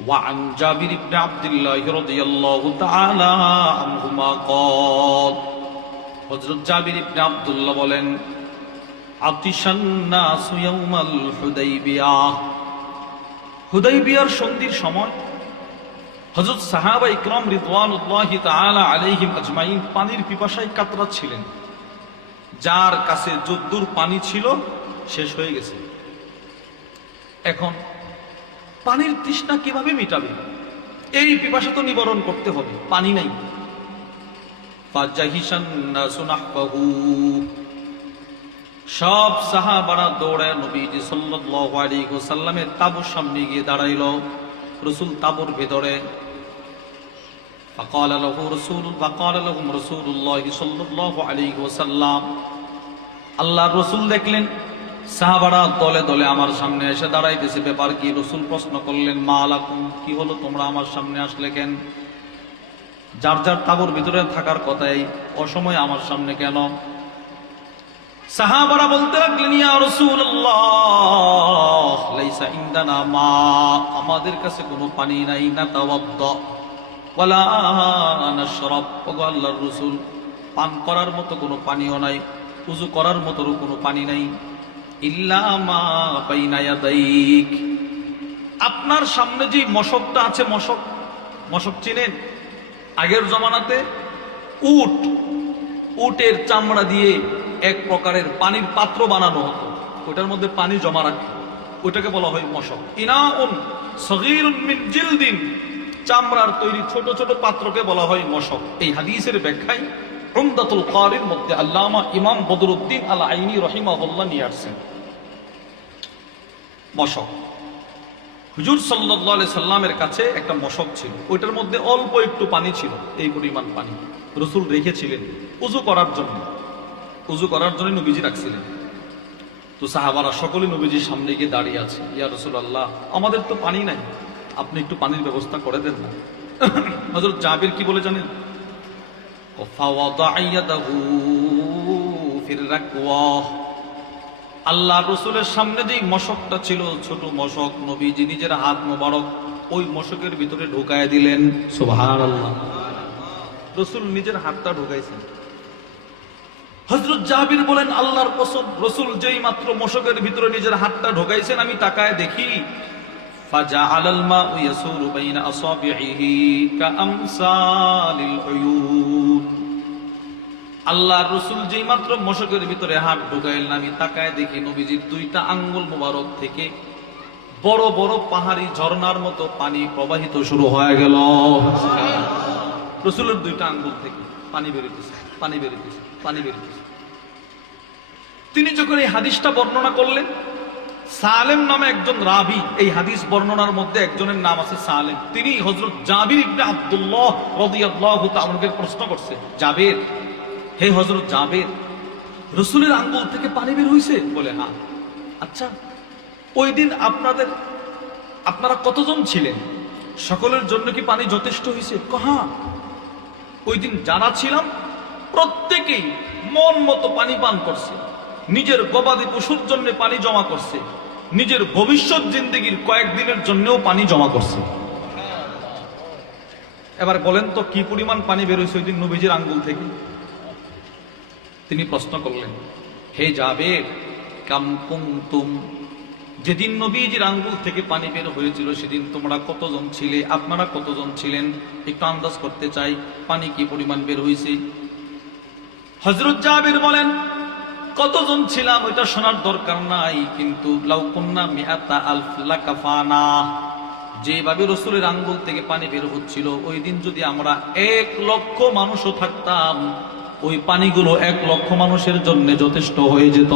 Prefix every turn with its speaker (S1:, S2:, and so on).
S1: وعن جابر بن عبد الله رضي الله تعالى عنهما قال হযরত জাবির ইবনে আব্দুল্লাহ বলেন আতিশান নাস ইয়াউমাল হুদাইবিয়াহ হুদাইবিয়ার সন্ধির সময় হযরত সাহাবা ইকরাম রিদওয়ানুল্লাহি তাআলা আলাইহিম আজমাইন পানির পিপাসায় কাতরাচ্ছিলেন যার কাছে যদ্দুর পানি ছিল শেষ হয়ে গেছে এখন পানির তৃষ্ণা কিভাবে মিটাবে এই পিপাসা তো নিবারণ করতে হবে পানি নাই ফাজাহিসান নাসু নাহবাহু। সব সাহাবারা দৌড়ায় নবীজি সাল্লাল্লাহু আলাইহি ওয়াসাল্লামের তাবুর সামনে গিয়ে দাঁড়াইল রসুল তাবুর ভেতরে فقال له رسول فقال لهم رسول الله صلى الله عليه وسلم আল্লাহ রসুল দেখলেন সাহাবারা দলে দলে আমার সামনে এসে দাঁড়াইতেছে। ব্যাপার কি? রসুল প্রশ্ন করলেন, মা আলাকুম, কি হলো তোমরা আমার সামনে আসলে কেন? যার যার তাবর ভিতরে থাকার কথাই, অসময় আমার সামনে কেন? সাহাবারা বলতে লাগলেন, ইয়া রাসূলুল্লাহ, লাইসা ইনদানা মা, আমাদের কাছে কোনো পানি নাই, না তাওয়াদ্দ, ওয়ালা নাশরাব, ওগো আল্লাহর রাসূল, পান করার মতো কোনো পানিও নাই উযু করার মতো কোনো পানি নাই আপনার সামনে যে মশকটা আছে, মশক মশক চিনেন? আগের জমানাতে উট, উটের চামড়া দিয়ে এক প্রকারের পানির পাত্র বানানো হতো। ওটার মধ্যে পানি জমা রাখতো ওটাকে বলা হয় মশক। মিন জিলদিন। চামড়ার তৈরি ছোট ছোট পাত্রকে বলা হয় মশক। এই হাদিসের ব্যাখ্যায় উমদাতুল কারির মধ্যে আল্লামা ইমাম বদরুদ্দিন আল আইনি রহিমাহুল্লাহ নিয়ে আসছেন। মশক। হুজুর সাল্লি সাল্লামের কাছে একটা মশক ছিল। ওইটার মধ্যে অল্প একটু পানি ছিল, এই পরিমাণ পানি। রসুল রেখেছিলেন উজু করার জন্য। উজু করার জন্য নবীজি রাখছিলেন। তো সাহাবারা সকলে নবীজির সামনে গিয়ে দাঁড়িয়ে আছে। ইয়া রসুল আল্লাহ আমাদের তো পানি নাই। আপনি একটু পানির ব্যবস্থা করে দেন না। হজরত জাবির কি বলে জানেন? ফাওয়াদা ফির রাকওয়াহ আল্লাহ রসুলের সামনে যেই মশকটা ছিল, ছোট মশক, নবীজি নিজের হাত মোবারক, ওই মশকের ভিতরে ঢোকায় দিলেন। সুভার আল্লাহ রসুল নিজের হাতটা ঢুকাইছেন। হজরত জাহাবির বলেন, আল্লাহর কসম, রসুল যেই মাত্র মশকের ভিতরে নিজের হাতটা ঢোকাইছেন, আমি তাকায় দেখি ফাজা আল্লাহ রসুল যেই মাত্র মশকের ভিতরে হাত ঢুকাইলেন, আমি তাকায় দেখি নবীজির দুইটা আঙ্গুল মুবারক থেকে বড় বড় পাহাড়ি ঝর্নার মতো পানি প্রবাহিত শুরু হয়ে গেল। রসুলের দুইটা আঙ্গুল থেকে পানি বেরিতেছে পানি বেরিতেছে পানি বেরিতেছে তিনি যখন এই হাদিসটা বর্ণনা করলেন, সালেম নামে একজন রাবি, এই হাদিস বর্ণনার মধ্যে একজনের নাম আছে সালেম। তিনি হজরত জাবির ইবনে আব্দুল্লাহ রদিয়াল্লাহ তাআলাকে প্রশ্ন করছে, জাবির হে হজরত জাবের, রসুলের আঙ্গুল থেকে পানি বের হইছে? বলে হ্যাঁ আচ্ছা ওই দিন আপনাদের, আপনারা কতজন ছিলেন? সকলের জন্য কি পানি যথেষ্ট হয়েছে কহা, ওই দিন যারা ছিলাম, প্রত্যেকেই মন মতো পানি পান করছে। নিজের গবাদি পশুর জন্য পানি জমা করছে। নিজের ভবিষ্যৎ জিন্দগির কয়েকদিনের জন্যও পানি জমা করছে। এবার বলেন তো, কি পরিমাণ পানি বেরোয়েছে ওই দিন নবীজির আঙ্গুল থেকে? তিনি প্রশ্ন করলেন, হে যাবে কাম কুমতুম যেদিন নবীজির আঙ্গুল থেকে পানি বের হয়েছিল, সেদিন তোমরা কতজন ছিলে? আপনারা কতজন ছিলেন? একটু আন্দাজ করতে চাই, পানি কি পরিমাণ বের হয়েছে? হজরত জাবের বলেন, কতজন ছিলাম ওইটা শোনার দরকার নাই, কিন্তু লাউকুন্না আলফ লাকাফানা। যেভাবে রসুলের আঙ্গুল থেকে পানি বের হচ্ছিল, ওই দিন যদি আমরা এক লক্ষ মানুষও থাকতাম ওই পানিগুলো এক লক্ষ মানুষের জন্য যথেষ্ট হয়ে যেত।